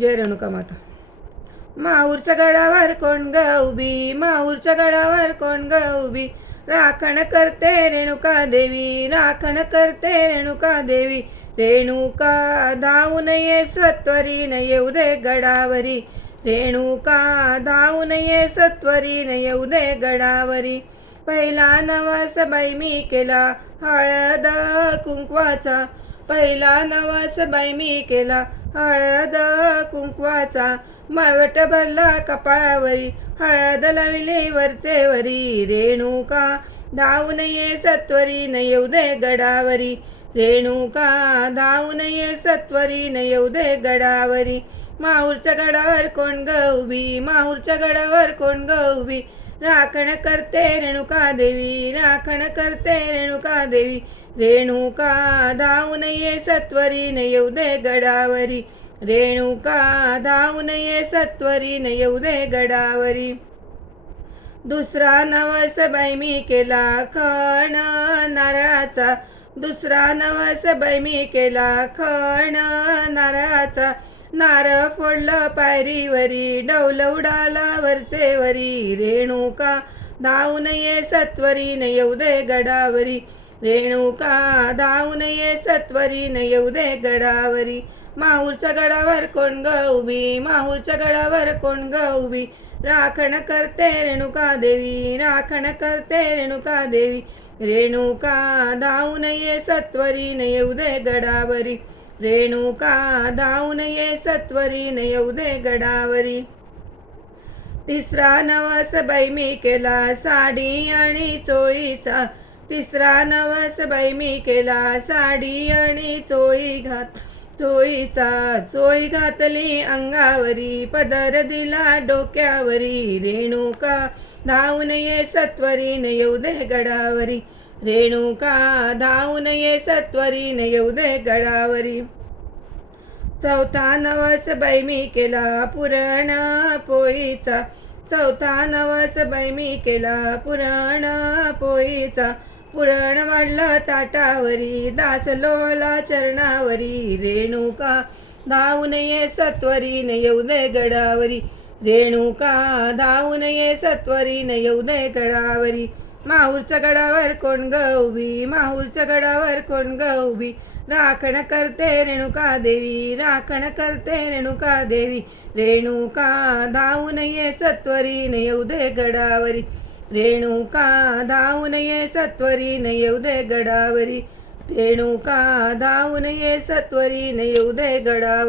जय रेणुका माता. माहूरच्या गडावर कोण ग उभी, माहूरच्या गडावर कोण ग उभी, राखण करते रेणुका देवी, राखण करते रेणुका देवी. रेणुका धावून ये सत्वरीन येऊ दे गडावरी, रेणुका धावून ये सत्वरीन येऊ दे गडावरी. पहिला नवस बाई मी केला हळद कुंकवाचा, पहिला नवस बाई मी केला हळद कुंकवाचा. मळवट भरला कपाळावरी, हळद लाविली वरचे वरी. रेणुका धावून ये सत्वरीन येऊ दे गडावरी, रेणुका धावून ये सत्वरीन येऊ दे गडावरी. माहूरच्या गडावर कोण ग उभी, माहूरच्या गडावर कोण ग उभी, राखण करते रेणुका देवी, राखण करते रेणुका देवी. रेणुका धावून ये सत्वरीन येऊ दे गडावरी, रेणुका धावून ये सत्वरीन येऊ दे गडावरी. दुसरा नवस बाई मी केला खण नारळाचा, दुसरा नवस बाई मी केला खण नारळाचा. नारळ फोडलं पायरीवरी, डौल उडाला वरचे वरी. रेणुका धावून ये सत्वरीन येऊ दे गडावरी, रेणुका धावून ये सत्वरीन येऊ दे गडावरी. माहूरच्या गडावर कोण ग उभी, माहूरच्या गडावर कोण ग उभी, राखण करते रेणुका देवी, राखण करते रेणुका देवी. रेणुका धावून ये सत्वरीन येऊ दे गडावरी, रेणुका धावून ये सत्वरीन येऊ दे गडावरी. तिसरा नवस बाई मी केला साडी आणि चोळीचा, तिसरा नवस बाई मी केला साडी आणि चोळीचा. चोळी घातली अंगावरी, पदर दिला डोक्यावरी. रेणुका धावून ये सत्वरीन येऊ दे गडावरी, रेणुका धावून ये सत्वरीन येऊ दे गडावरी. चौथा नवस बाई मी केला पुरण पोळीचा, चौथा नवस बाई मी केला पुरण पोळीचा. पुरण वाढलं ताटावरी, दास लोळला चरणावरी. रेणुका धावून ये सत्वरीन येऊ दे गडावरी, रेणुका धावून ये सत्वरीन येऊ दे गडावरी. माहूरच्या गडावर कोण ग उभी, माहूरच्या गडावर कोण ग उभी, राखण करते रेणुका देवी, राखण करते रेणुका देवी. रेणुका धावून ये सत्वरीन येऊ दे गडावरी, रेणुका धावून ये सत्वरीन येऊ दे गडावरी. रेणुका धावून ये सत्वरीन येऊ दे गडावरी.